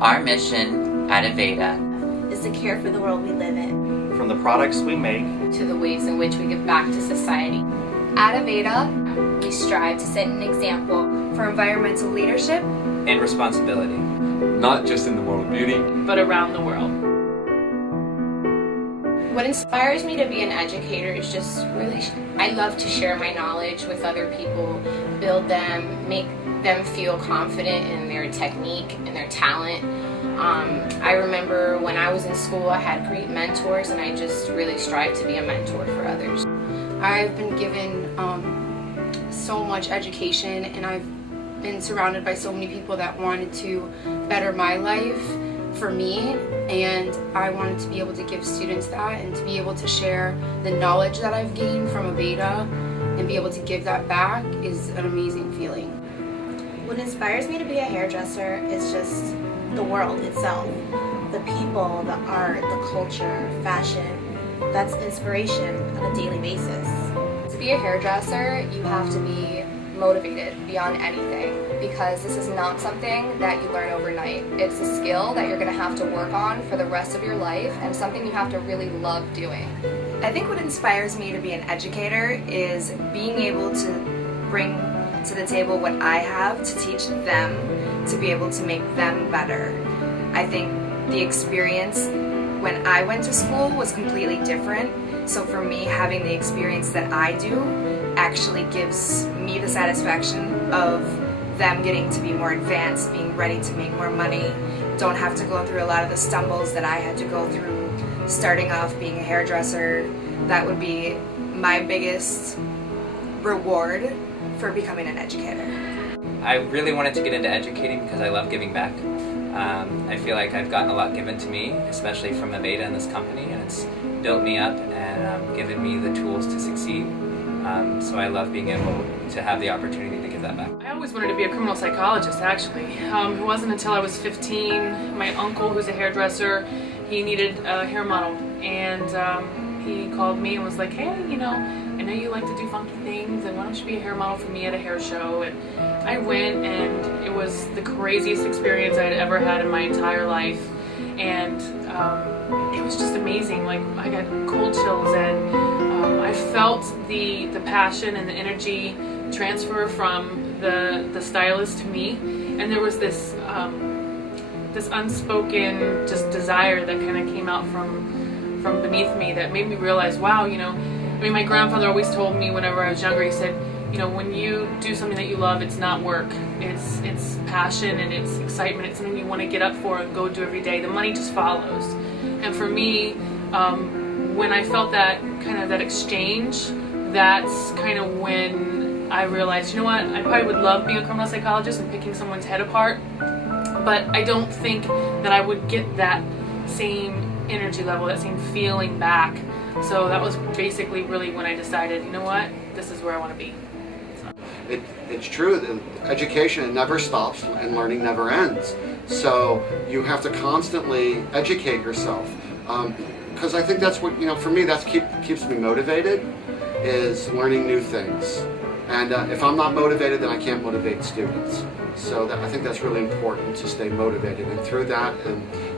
Our mission at Aveda is to care for the world we live in. From the products we make to the ways in which we give back to society. At Aveda, we strive to set an example for environmental leadership and responsibility, not just in the world of beauty, but around the world. What inspires me to be an educator is just really, I love to share my knowledge with other people, build them, make them feel confident in their technique and their talent. I remember when I was in school, I had great mentors, and I just really strive to be a mentor for others. I've been given so much education, and I've been surrounded by so many people that wanted to better my life for me, and I wanted to be able to give students that and to be able to share the knowledge that I've gained from Aveda and be able to give that back is an amazing feeling. What inspires me to be a hairdresser is just the world itself, the people, the art, the culture, fashion. That's inspiration on a daily basis. To be a hairdresser, you have to be motivated beyond anything, because this is not something that you learn overnight. It's a skill that you're going to have to work on for the rest of your life, and something you have to really love doing. I think what inspires me to be an educator is being able to bring to the table what I have to teach them to be able to make them better. I think the experience when I went to school was completely different, so for me, having the experience that I do actually gives me the satisfaction of them getting to be more advanced, being ready to make more money, don't have to go through a lot of the stumbles that I had to go through starting off being a hairdresser. That would be my biggest reward for becoming an educator. I really wanted to get into educating because I love giving back. I feel like I've gotten a lot given to me, especially from Aveda and this company, and it's built me up and given me the tools to succeed. So I love being able to have the opportunity to give that back. I always wanted to be a criminal psychologist, actually. It wasn't until I was 15, my uncle, who's a hairdresser, he needed a hair model, and he called me and was like, hey, I know you like to do funky things, and why don't you be a hair model for me at a hair show? And I went, and it was the craziest experience I'd ever had in my entire life, and it was just amazing. Like, I got cold chills, and I felt the passion and the energy transfer from the stylist to me, and there was this unspoken just desire that kind of came out from beneath me that made me realize, wow, my grandfather always told me whenever I was younger, he said, when you do something that you love, it's not work, it's passion and it's excitement, it's something you want to get up for and go do every day. The money just follows. And for me, when I felt that kind of that exchange, that's kind of when I realized, I probably would love being a criminal psychologist and picking someone's head apart, but I don't think that I would get that same energy level, that same feeling back. So that was basically really when I decided, this is where I want to be. It's true that education never stops and learning never ends. So you have to constantly educate yourself. Because I think that's what, for me, that keeps me motivated, is learning new things. And if I'm not motivated, then I can't motivate students. So I think that's really important, to stay motivated. And through that,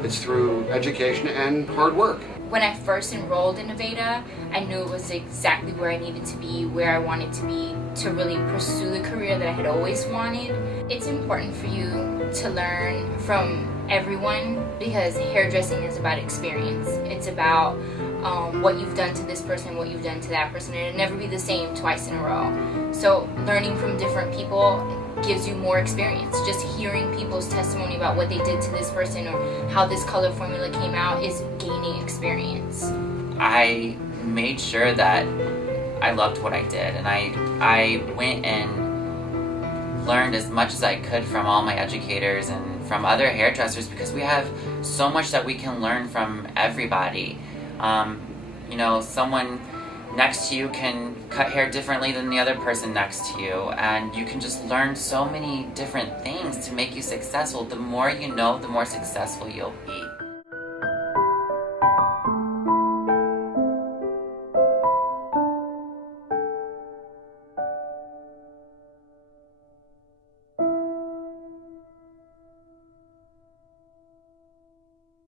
it's through education and hard work. When I first enrolled in Aveda, I knew it was exactly where I needed to be, where I wanted to be, to really pursue the career that I had always wanted. It's important for you to learn from everyone, because hairdressing is about experience. It's about what you've done to this person, what you've done to that person, and it'll never be the same twice in a row. So learning from different people gives you more experience. Just hearing people's testimony about what they did to this person or how this color formula came out is gaining experience. I made sure that I loved what I did, and I went and learned as much as I could from all my educators and from other hairdressers, because we have so much that we can learn from everybody. Someone next to you can cut hair differently than the other person next to you, and you can just learn so many different things to make you successful. The more you know, the more successful you'll be.